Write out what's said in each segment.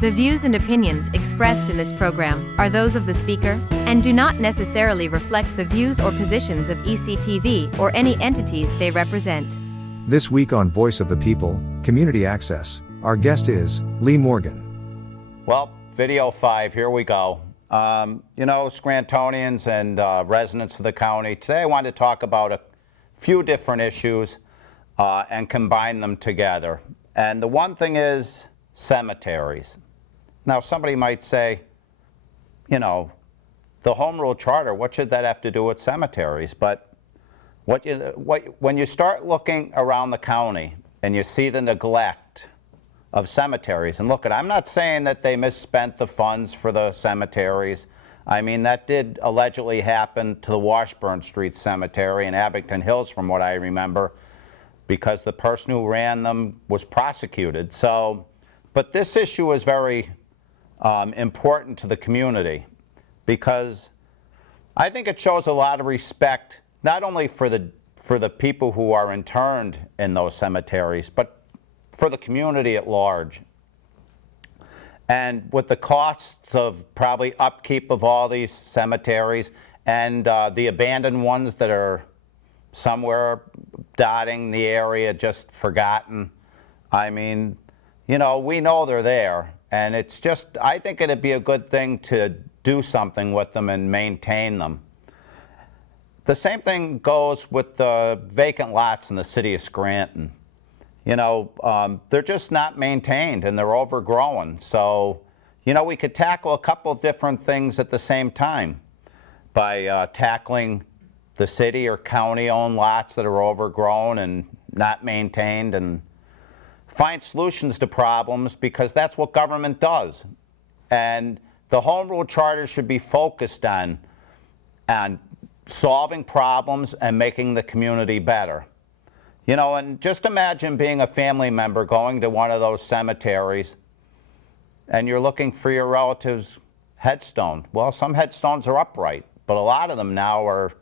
The views and opinions expressed in this program are those of the speaker and do not necessarily reflect the views or positions of ECTV or any entities they represent. This week on Voice of the People, Community Access, our guest is Lee Morgan. Well, video 5, here we go. Scrantonians and residents of the county, today I wanted to talk about a few different issues and combine them together. And the one thing is cemeteries. Now, somebody might say, the Home Rule Charter, what should that have to do with cemeteries? But when you start looking around the county and you see the neglect of cemeteries, and look, I'm not saying that they misspent the funds for the cemeteries. I mean, that did allegedly happen to the Washburn Street Cemetery in Abington Hills, from what I remember, because the person who ran them was prosecuted. But this issue is very important to the community, because I think it shows a lot of respect, not only for the people who are interned in those cemeteries, but for the community at large. And with the costs of probably upkeep of all these cemeteries and the abandoned ones that are somewhere dotting the area, just forgotten, I mean, we know they're there. And it's just, I think it'd be a good thing to do something with them and maintain them. The same thing goes with the vacant lots in the city of Scranton. They're just not maintained and they're overgrown. So, we could tackle a couple of different things at the same time by tackling the city or county-owned lots that are overgrown and not maintained, and find solutions to problems, because that's what government does. And the Home Rule Charter should be focused on solving problems and making the community better. And just imagine being a family member going to one of those cemeteries and you're looking for your relative's headstone. Well, some headstones are upright, but a lot of them now are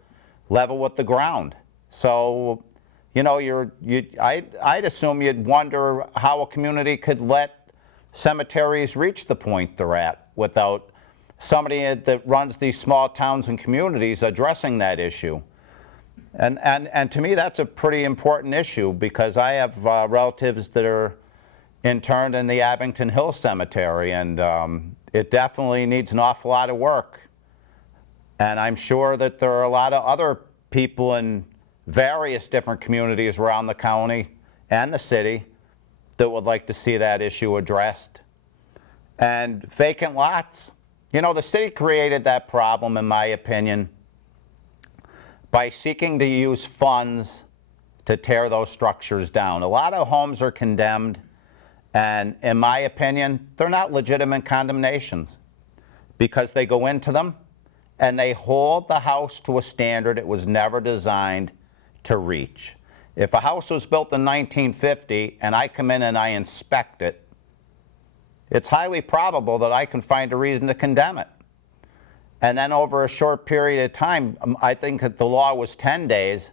level with the ground. So, I'd assume you'd wonder how a community could let cemeteries reach the point they're at without somebody that runs these small towns and communities addressing that issue. And to me, that's a pretty important issue, because I have relatives that are interned in the Abington Hills Cemetery, and it definitely needs an awful lot of work. And I'm sure that there are a lot of other people in various different communities around the county and the city that would like to see that issue addressed. And vacant lots, the city created that problem, in my opinion, by seeking to use funds to tear those structures down. A lot of homes are condemned, and in my opinion, they're not legitimate condemnations, because they go into them and they hold the house to a standard it was never designed to reach. If a house was built in 1950 and I come in and I inspect it, it's highly probable that I can find a reason to condemn it. And then over a short period of time, I think that the law was 10 days,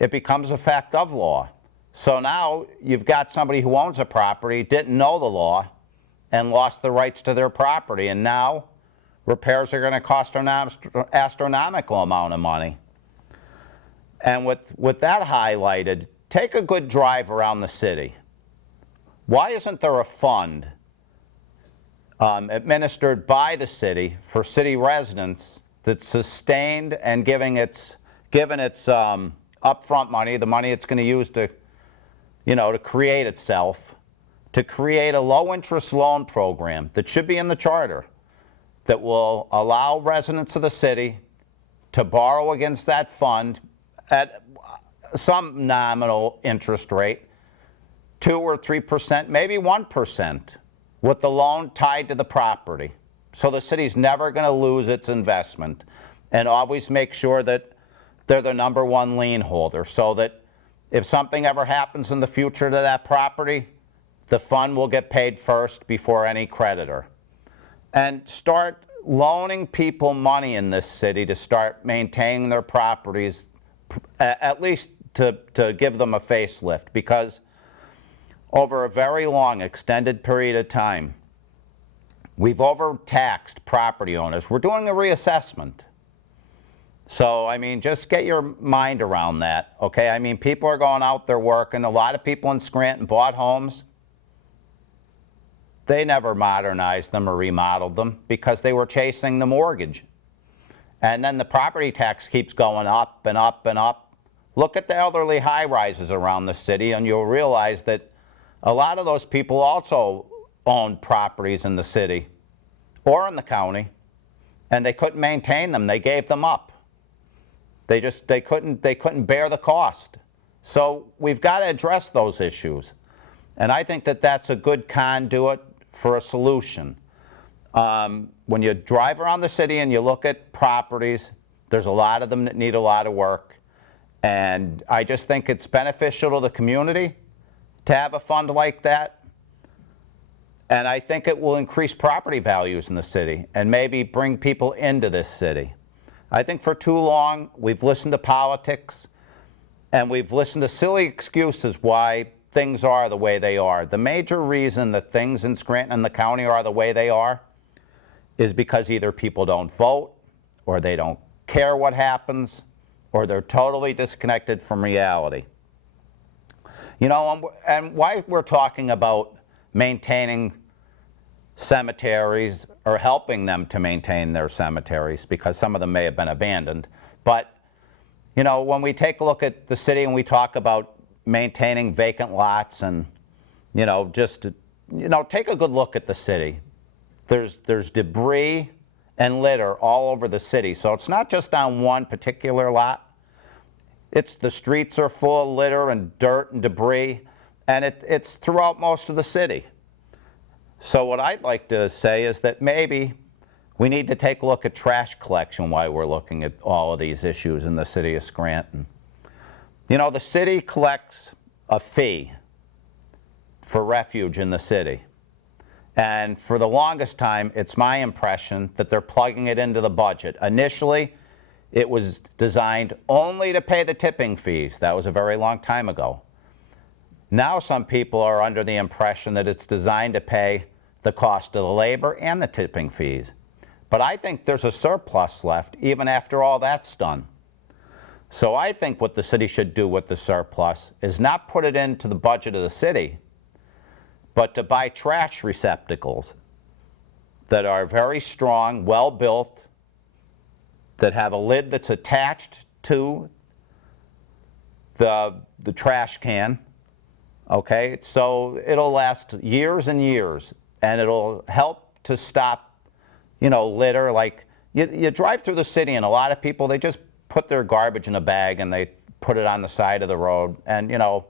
it becomes a fact of law. So now you've got somebody who owns a property, didn't know the law, and lost the rights to their property. And now repairs are going to cost an astronomical amount of money. And with that highlighted, take a good drive around the city. Why isn't there a fund administered by the city for city residents that's sustained and given its upfront money, the money it's going to use to create itself, to create a low-interest loan program that should be in the charter that will allow residents of the city to borrow against that fund at some nominal interest rate, 2 or 3%, maybe 1%, with the loan tied to the property. So the city's never going to lose its investment, and always make sure that they're the number one lien holder, so that if something ever happens in the future to that property, the fund will get paid first before any creditor. And start loaning people money in this city to start maintaining their properties, at least to give them a facelift, because over a very long, extended period of time. We've overtaxed property owners. We're doing a reassessment. So, I mean, just get your mind around that, okay? I mean, people are going out there working. A lot of people in Scranton bought homes. They never modernized them or remodeled them because they were chasing the mortgage. And then the property tax keeps going up and up and up. Look at the elderly high-rises around the city, and you'll realize that a lot of those people also owned properties in the city or in the county, and they couldn't maintain them. They gave them up. They couldn't bear the cost. So we've got to address those issues. And I think that that's a good conduit for a solution. When you drive around the city and you look at properties, there's a lot of them that need a lot of work. And I just think it's beneficial to the community to have a fund like that. And I think it will increase property values in the city and maybe bring people into this city. I think for too long, we've listened to politics and we've listened to silly excuses why things are the way they are. The major reason that things in Scranton and the county are the way they are is because either people don't vote, or they don't care what happens, or they're totally disconnected from reality. You know, and why we're talking about maintaining cemeteries or helping them to maintain their cemeteries, because some of them may have been abandoned. But, you know, when we take a look at the city and we talk about maintaining vacant lots and, you know, just, you know, take a good look at the city. There's debris and litter all over the city. So it's not just on one particular lot. It's the streets are full of litter and dirt and debris, and it's throughout most of the city. So what I'd like to say is that maybe we need to take a look at trash collection while we're looking at all of these issues in the city of Scranton. You know, the city collects a fee for refuge in the city. And for the longest time, it's my impression that they're plugging it into the budget. Initially, it was designed only to pay the tipping fees. That was a very long time ago. Now some people are under the impression that it's designed to pay the cost of the labor and the tipping fees. But I think there's a surplus left even after all that's done. So I think what the city should do with the surplus is not put it into the budget of the city, but to buy trash receptacles that are very strong, well-built, that have a lid that's attached to the trash can, okay? So it'll last years and years, and it'll help to stop, you know, litter. Like, you drive through the city, and a lot of people, they just put their garbage in a bag, and they put it on the side of the road, and, you know,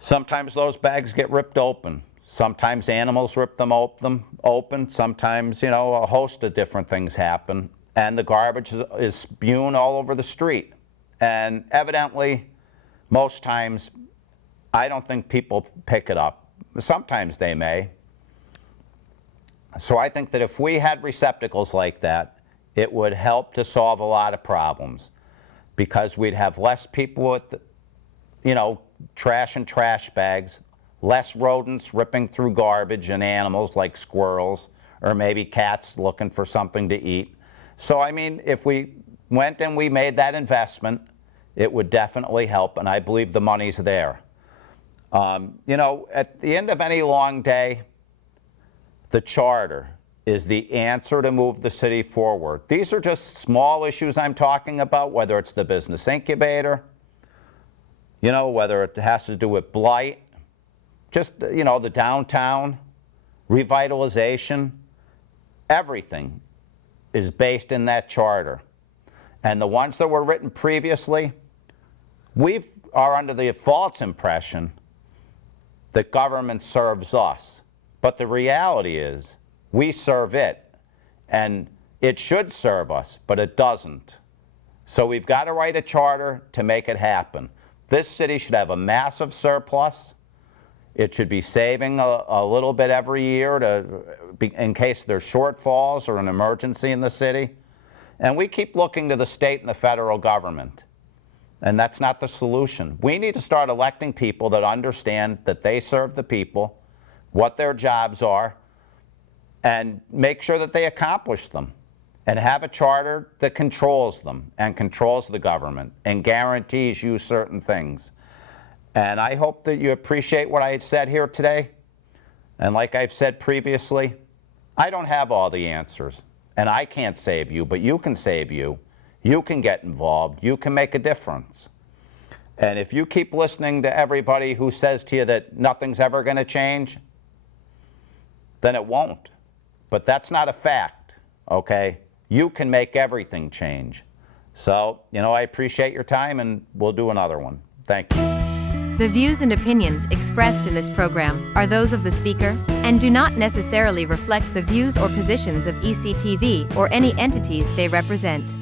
sometimes those bags get ripped open. Sometimes animals rip them open. Sometimes, you know, a host of different things happen. And the garbage is spewed all over the street. And evidently, most times, I don't think people pick it up. Sometimes they may. So I think that if we had receptacles like that, it would help to solve a lot of problems. Because we'd have less people with, you know, trash and trash bags, less rodents ripping through garbage, and animals like squirrels or maybe cats looking for something to eat. So, I mean, if we went and we made that investment, it would definitely help, and I believe the money's there. You know, at the end of any long day, the charter is the answer to move the city forward. These are just small issues I'm talking about, whether it's the business incubator, you know, whether it has to do with blight, just, you know, the downtown, revitalization, everything is based in that charter. And the ones that were written previously, we are under the false impression that government serves us. But the reality is, we serve it. And it should serve us, but it doesn't. So we've got to write a charter to make it happen. This city should have a massive surplus. It should be saving a little bit every year in case there's shortfalls or an emergency in the city. And we keep looking to the state and the federal government. And that's not the solution. We need to start electing people that understand that they serve the people, what their jobs are, and make sure that they accomplish them. And have a charter that controls them and controls the government and guarantees you certain things. And I hope that you appreciate what I had said here today. And like I've said previously, I don't have all the answers. And I can't save you, but you can save you. You can get involved. You can make a difference. And if you keep listening to everybody who says to you that nothing's ever going to change, then it won't. But that's not a fact, okay? You can make everything change. So, I appreciate your time, and we'll do another one. Thank you. The views and opinions expressed in this program are those of the speaker and do not necessarily reflect the views or positions of ECTV or any entities they represent.